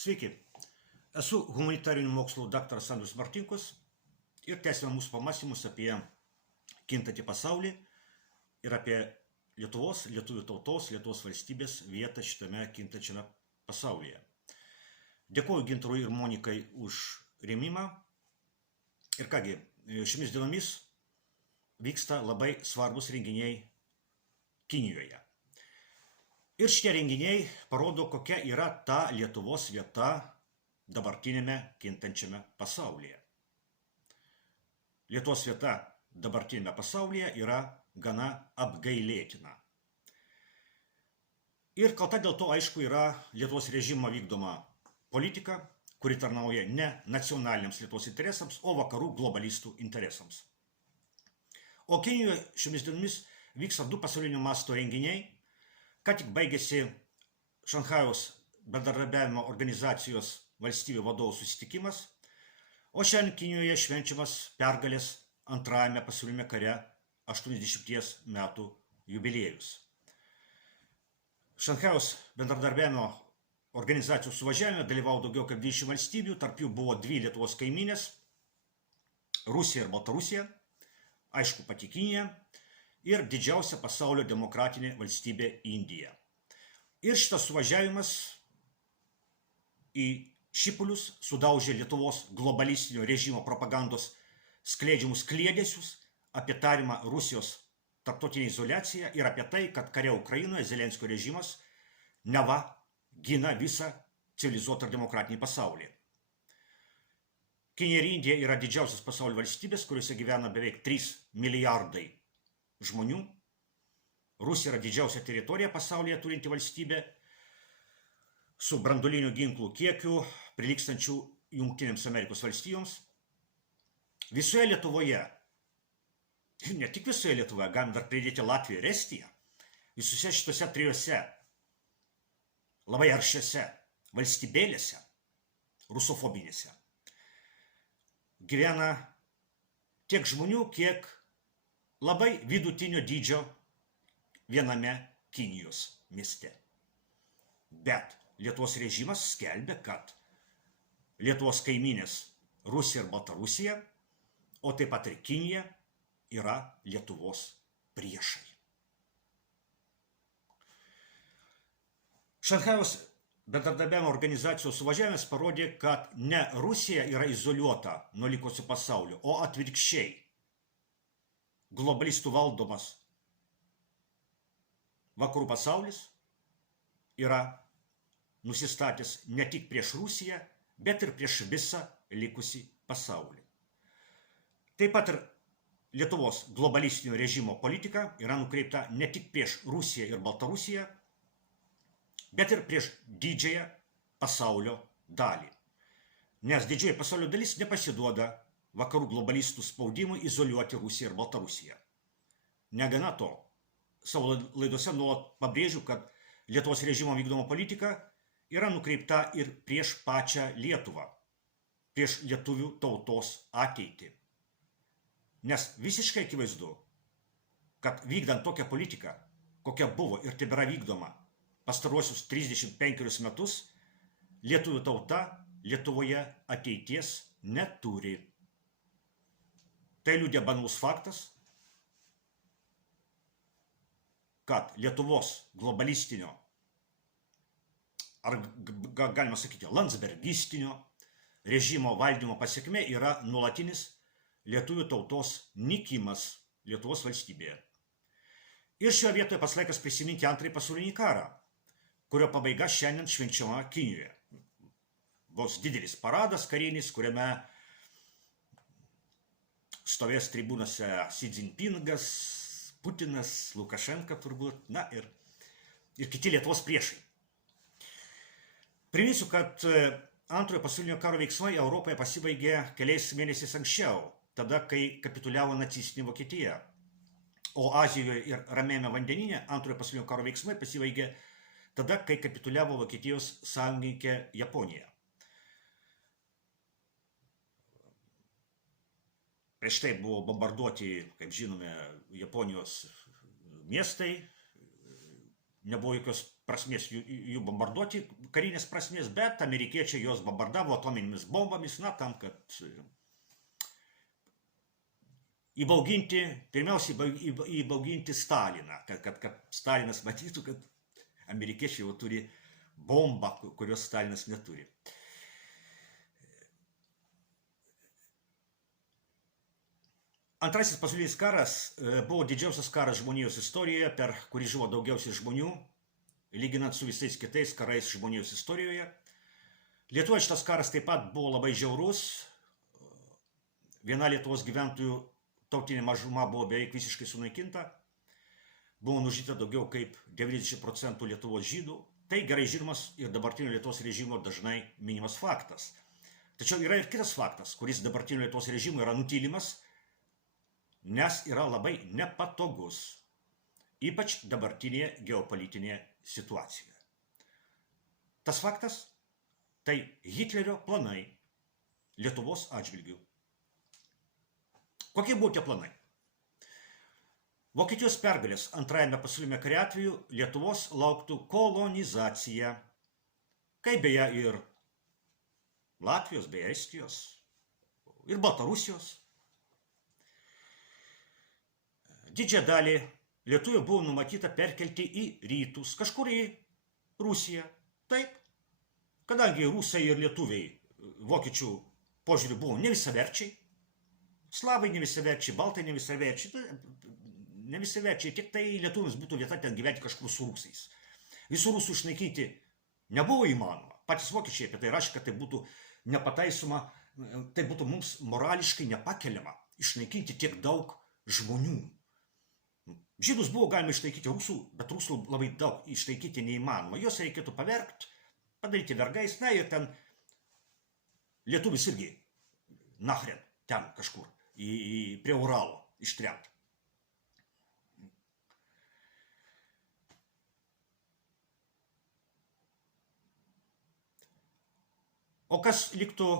Sveiki, esu humanitarinių mokslų daktaras Andrius Martinkus ir tęsime mūsų pamąstymus apie kintantį pasaulį ir apie Lietuvos, lietuvių tautos, Lietuvos valstybės vietą šitame kintančiame pasaulyje. Dėkuoju Gintarui ir Monikai už rėmimą. Ir kągi, šiomis dienomis vyksta labai svarbus renginiai Kinijoje. Ir šitie renginiai parodo, kokia yra ta Lietuvos vieta dabartinėme kintančiame pasaulyje. Lietuvos vieta dabartinėme pasaulyje yra gana apgailėtina. Ir kalta dėl to, aišku, yra Lietuvos režimo vykdoma politika, kuri tarnauja ne nacionaliniams Lietuvos interesams, o vakarų globalistų interesams. O Kinijoje šiomis dienomis vyksta 2 pasaulinio masto renginiai. Ką tik baigėsi Šanchajaus bendradarbiavimo organizacijos valstybių vadovų susitikimas, o šiandien Kinijoje švenčiamas pergalės antrajame pasaulinėme kare 80 metų jubiliejus. Šanchajaus bendradarbiavimo organizacijos suvažiavime dalyvavo daugiau kaip 20 valstybių, tarp jų buvo 2 Lietuvos kaimynės – Rusija ir Baltarusija, aišku, pati Kinija, ir didžiausia pasaulio demokratinė valstybė Indija. Ir šitas suvažiavimas į šipulius sudaužė Lietuvos globalistinio režimo propagandos skleidžiamus kliedesius apie tariamą Rusijos tarptautinę izoliaciją ir apie tai, kad kare Ukrainoje Zelenskio režimas neva gina visą civilizuotą ir demokratinį pasaulį. Kinija ir Indija yra didžiausias pasaulio valstybės, kuriuose gyvena beveik 3 milijardai žmonių. Rusija yra didžiausia teritorija pasaulyje turinti valstybė su branduolinių ginklų kiekiu prilygstančių Jungtinėms Amerikos valstijoms. Visoje Lietuvoje, ne tik visoje Lietuvoje, galim dar pridėti Latviją ir Estiją, visose šitose 3 labai aršiose valstybėlėse, rusofobinėse, gyvena tiek žmonių, kiek labai vidutinio dydžio viename Kinijos mieste. Bet Lietuvos režimas skelbia, kad Lietuvos kaimynės Rusija ir Baltarusija, o taip pat ir Kinija, yra Lietuvos priešai. Šanchajaus bendradarbiavimo organizacijos suvažiavimas parodė, kad ne Rusija yra izoliuota nuo likusio pasaulio, o atvirkščiai. Globalistų valdomas vakarų pasaulis yra nusistatęs ne tik prieš Rusiją, bet ir prieš visą likusį pasaulį. Taip pat ir Lietuvos globalistinio režimo politika yra nukreipta ne tik prieš Rusiją ir Baltarusiją, bet ir prieš didžiąją pasaulio dalį. Nes didžioji pasaulio dalis nepasiduoda vakarų globalistų spaudimui izoliuoti Rusiją ir Baltarusiją. Negana to, savo laidose nuolat pabrėžiu, kad Lietuvos režimo vykdoma politika yra nukreipta ir prieš pačią Lietuvą, prieš lietuvių tautos ateitį. Nes visiškai akivaizdu, kad vykdant tokią politiką, kokia buvo ir tebėra vykdoma pastaruosius 35 metus, lietuvių tauta Lietuvoje ateities neturi. Tai liudija banalus faktas, kad Lietuvos globalistinio, ar galima sakyti, landsbergistinio režimo valdymo pasekmė yra nuolatinis lietuvių tautos nykimas Lietuvos valstybėje. Ir šioje vietoje pats laikas prisiminti Antrąjį pasaulinį karą, kurio pabaiga šiandien švenčiama Kinijoje. Bus didelis paradas karinis, kuriame stovės tribūnose Xi Jinpingas, Putinas, Lukašenka turbūt, na ir kiti Lietuvos priešai. Priminsiu, kad Antrojo pasaulinio karo veiksmai Europoje pasibaigė keliais mėnesiais anksčiau, tada, kai kapituliavo nacistinė Vokietija. O Azijoje ir Ramiajame vandenyne Antrojo pasaulinio karo veiksmai pasibaigė tada, kai kapituliavo Vokietijos sąjungininkė Japonija. Prieš tai buvo bombarduoti, kaip žinome, Japonijos miestai, nebuvo jokios prasmės jų bombarduoti, karinės prasmės, bet amerikiečiai jos bombardavo atominėmis bombomis, na, tam, kad įbauginti, pirmiausia, įbauginti Staliną, kad Stalinas matytų, kad amerikiečiai jau turi bombą, kurios Stalinas neturi. Antrasis pasaulinis karas buvo didžiausias karas žmonijos istorijoje, per kurį žuvo daugiausiai žmonių, lyginant su visais kitais karais žmonijos istorijoje. Lietuvoje šitas karas taip pat buvo labai žiaurus. Viena Lietuvos gyventojų tautinė mažuma buvo beveik visiškai sunaikinta. Buvo nužudyta daugiau kaip 90% Lietuvos žydų. Tai gerai žinomas ir dabartinio Lietuvos režimo dažnai minimas faktas. Tačiau yra ir kitas faktas, kuris dabartinio Lietuvos režimo yra nutylimas, nes yra labai nepatogus, ypač dabartinėje geopolitinėje situacijoje. Tas faktas – tai Hitlerio planai Lietuvos atžvilgių. Kokie buvo tie planai? Vokietijos pergalės antrajame pasaulinėme kare atveju Lietuvos lauktų kolonizacija, kaip beje ir Latvijos, bei Estijos, ir Baltarusijos. Didžiąją dalį lietuvių buvo numatyta perkelti į rytus, kažkur į Rusiją. Taip, kadangi rusai ir lietuviai vokiečių požiūriu buvo nevisaverčiai, slavai nevisaverčiai, baltai nevisaverčiai, tik tai lietuviams būtų vieta ten gyventi kažkur su rusais. Visų rusų išnaikinti nebuvo įmanoma. Patys vokiečiai apie tai rašė, kad tai būtų nepataisoma, tai būtų mums morališkai nepakeliama išnaikinti tiek daug žmonių. Žydus buvo galima išlaikyti rusų, bet rusų labai daug išlaikyti neįmanoma. Juos reikėtų pavergti, padaryti vergais, na ir ten lietuvis irgi nahren, ten kažkur, prie Uralo ištremti. O kas liktų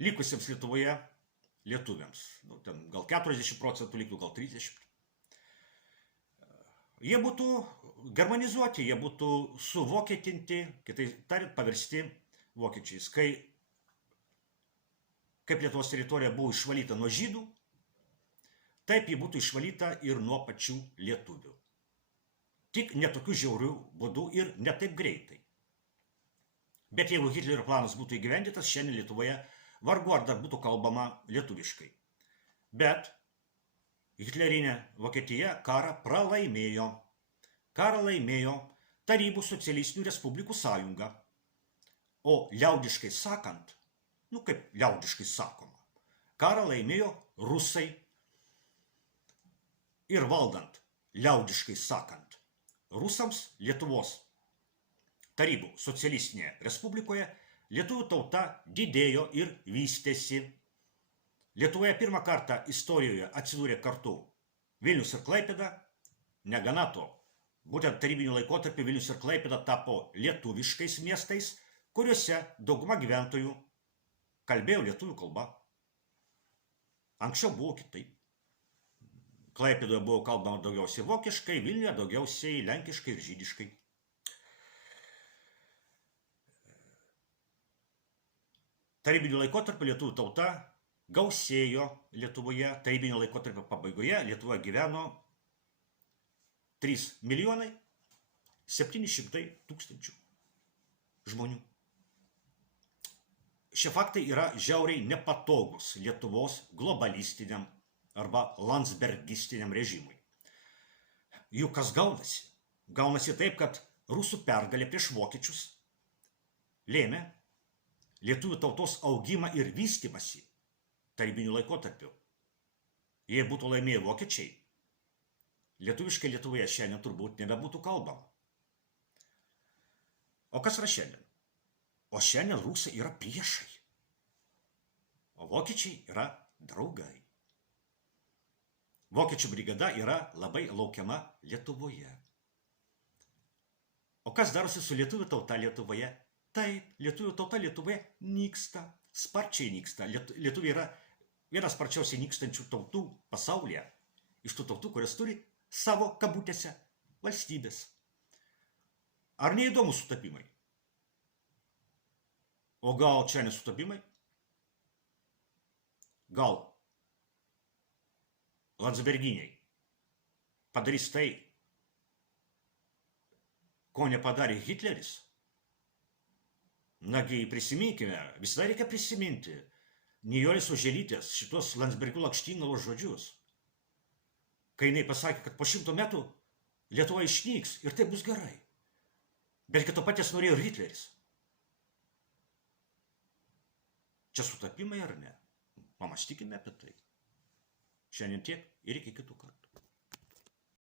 likusiems Lietuvoje lietuviams? Nu, ten gal 40% liktų, gal 30%. Jie būtų germanizuoti, jie būtų suvokietinti, kitaip tariant, paversti vokiečiais. Kaip Lietuvos teritorija buvo išvalyta nuo žydų, taip ji būtų išvalyta ir nuo pačių lietuvių. Tik ne tokiu žiauriu būdu ir ne taip greitai. Bet jeigu Hitlerio planas būtų įgyvendytas, šiandien Lietuvoje vargu ar dar būtų kalbama lietuviškai. Bet hitlerinė Vokietija karą pralaimėjo. Karą laimėjo Tarybų socialistinių respublikų sąjunga. O liaudiškai sakant, kaip liaudiškai sakoma, karą laimėjo rusai. Ir valdant, liaudiškai sakant, rusams Lietuvos Tarybų socialistinėje respublikoje lietuvių tauta didėjo ir vystėsi. Lietuvoje pirmą kartą istorijoje atsidūrė kartu Vilnius ir Klaipėda. Negana to, būtent tarybiniu laikotarpiu Vilnius ir Klaipėda tapo lietuviškais miestais, kuriuose dauguma gyventojų kalbėjo lietuvių kalba. Anksčiau buvo kitaip. Klaipėdoje buvo kalbama daugiausiai vokiškai, Vilniuje daugiausiai lenkiškai ir žydiškai. Tarybinio laikotarpio lietuvių tauta gausėjo Lietuvoje. Tarybinio laikotarpio pabaigoje Lietuvoje gyveno 3 milijonai 700 tūkstančių žmonių. Šie faktai yra žiauriai nepatogus Lietuvos globalistiniam arba landsbergistiniam režimui. Juk kas gaunasi? Gaunasi taip, kad rusų pergalė prieš vokiečius lėmė lietuvių tautos augimą ir vystymąsi tarybiniu laikotarpiu. Jei būtų laimėję vokiečiai, lietuviškai Lietuvoje šiandien turbūt nebebūtų kalbama. O kas yra šiandien? O šiandien rusai yra priešai, o vokiečiai yra draugai. Vokiečių brigada yra labai laukiama Lietuvoje. O kas darosi su lietuvių tauta Lietuvoje? Taip, lietuvių tauta Lietuvoje nyksta, sparčiai nyksta. Lietuviai yra vienas sparčiausiai nykstančių tautų pasaulyje. Iš tų tautų, kurios turi savo kabutėse valstybės. Ar neįdomus sutapimai? O gal čia nesutapimai? Gal Landsberginiai padarys tai, ko nepadarė Hitleris? Nagi prisiminkime, visada reikia prisiminti Nijolės Oželytės šitos Landsbergių Lakštingalos žodžius. Kai jinai pasakė, kad po 100 metų Lietuva išnyks ir tai bus gerai. Bet to paties norėjo Hitleris. Čia sutapimai ar ne? Pamąstykime apie tai. Šiandien tiek ir iki kitų kartų.